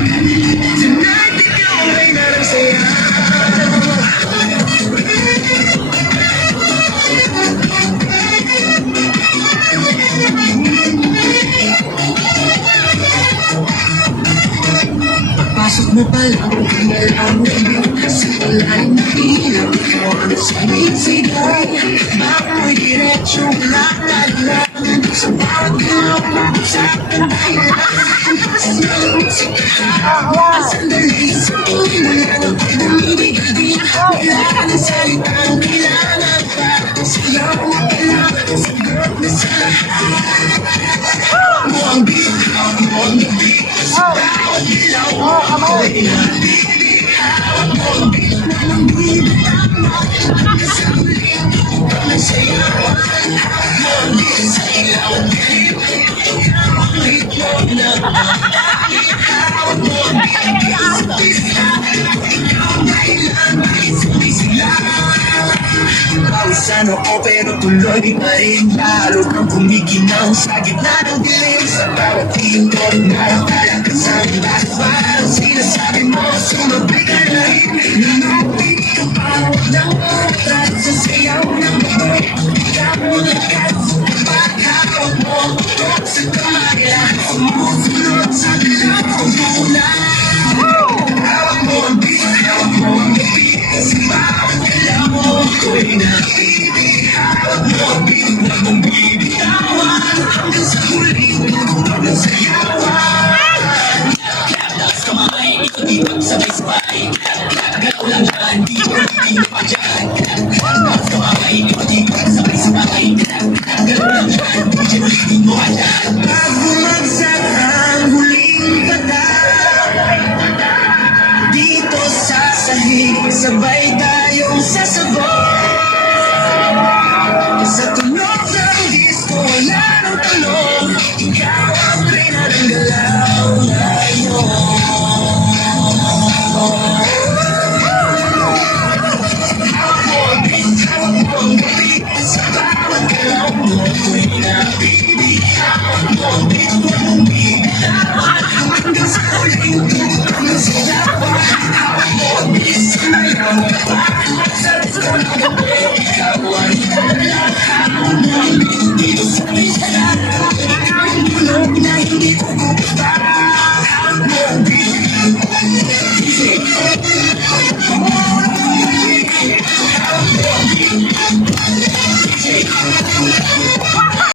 Tonight, ikaw ay narang saya. Pasok mo palang pinalaw mo sa palalim na ilaw. Ikaw ang sinisigaw. Bako'y diretsyo lakad lang. Sa bawat galaw sa akin ay lang. Sandali sa ulan. Namimigay wala na salitang kailangan pa. Sigaw na kailangan. Sagot na sa lahat. Mo ang bitaw mo ang gabi. Sa bawat ilaw ako'y nabibighaw. Mo ang bitaw ng bibitaw mo. Sa huling ng sayawan. Mo ang bitaw sa ilaw at kaibig. Ikaw ang itlog na nakakaihaw. Mo ang bitaw sa bitaw. Ikaw kailan maisip-isilaw. Pausan ako pero tuloy pa rin. Lalo kang kumikinaw sa gitna ng dilim. Sa bawat tindor na parang kasama. Parang sinasabi mo, sumabay ka na rin. Nanapit ka pa, huwag ng oras. Sa sayaw ng mundo, ikaw ang lakas. Paghawak mo, huwag sa kamaya. Sumusunod sa dilaw ng ulan. Hawak mo ang bitin, hawak mo ang gabi. Sa bawat galaw mo, ako'y nabibighaw. Mo ang bitin, huwag mong bibitawan. Hanggang sa huling ng sayawan. Taas kamay, ikot-ikot sabay-sabay. Galaw lang dyan, di ko hindi pa dyan. Taas kamay, ikot-ikot sabay-sabay. Galaw lang dyan, di ko hindi pa dyan. Pag bumagsak ang huling patak, dito sa sahig, sabay tayong sasabay. Sa tunog ng disco, wala nang tanong. Ikaw ang reyna ng galaw ngayon. Hawak mo ang gabi, sa bawat galaw mo, ako'y nabibighaw. Mo ang bitaw mong bibitawan. Hanggang sa huling tutok ng sayawan. Hawak mo ang bisa na iyong kapahan. Sa gusto ng gabi, ikaw ang ikalalahan. Mo ang bitaw dito sa isa. Ikaw ang bulog na hindi ko kukupa.